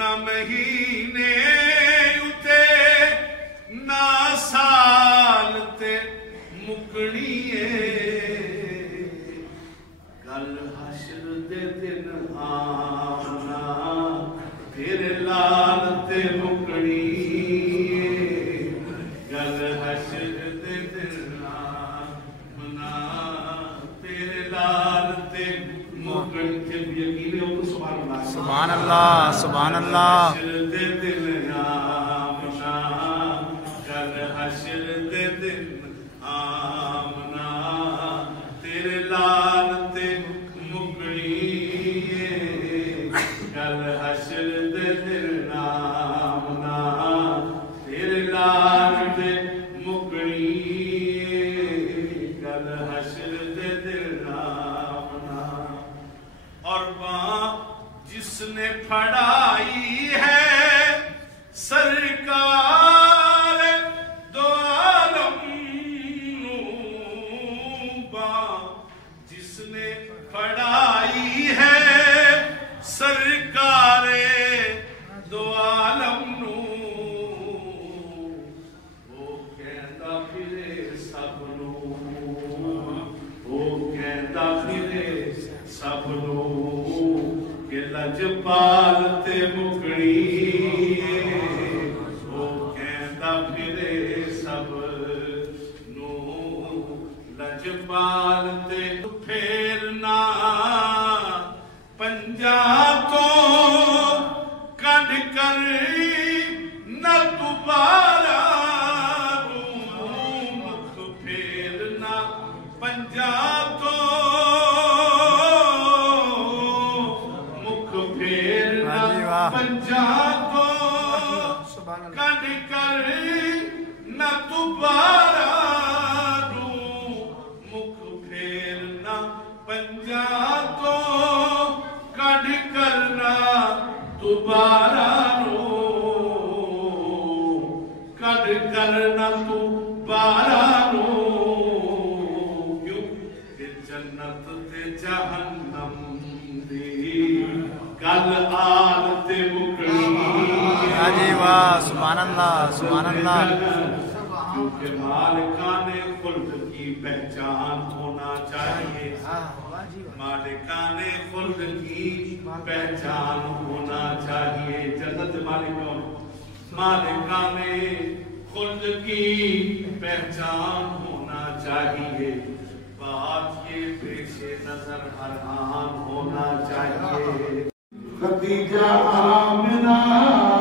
نہ مہینے اتے نہ سال تے مکڑی گل حشر دے دن آمنا تیرے لال تے مکڑی گل حشر دے دن آمنا تیرے لال تے مکڑی جب یقین ہو تو سبحان اللہ سبحان اللہ حشر دے دن آمنا گل حشر دے دن آمنا تیرے لال تے مکڑی گل حشر دے دن آمنا تیرے لال تے مکڑی گل حشر دے دن آمنا اور باں جس نے پھڑائی ہے سرکار دو عالم نوباں جس نے پھڑائی ہے سرکار دو عالم نو وہ کہندا پھرے سب نو وہ کہندا پھرے سب نو کہ لجپال تے مکڑی وہ کہندا پھرے سب نو لجپال تے پھیرنا پنجا تو کڈ کر نہ دوبارہ مکھ پھیرنا پنجا تو پنجا کو کڈ کر نہ دوبارہ مکھ پھیرنا پنجا تو کڈ کرنا دوبارہ کڈ کرنا دوبارہ کیوں کہ جنت تے جہنم دی گل آل تے مکڑی جی واہ سبحان اللہ سبحان اللہ کیونکہ مالکان خلد کی پہچان ہونا چاہیے مالکان خلد کی پہچان ہونا چاہیے جنت مالکان خلد کی پہچان ہونا چاہیے بات یہ پیش نظر ہر آن ہونا چاہیے خدیجہ آمنہ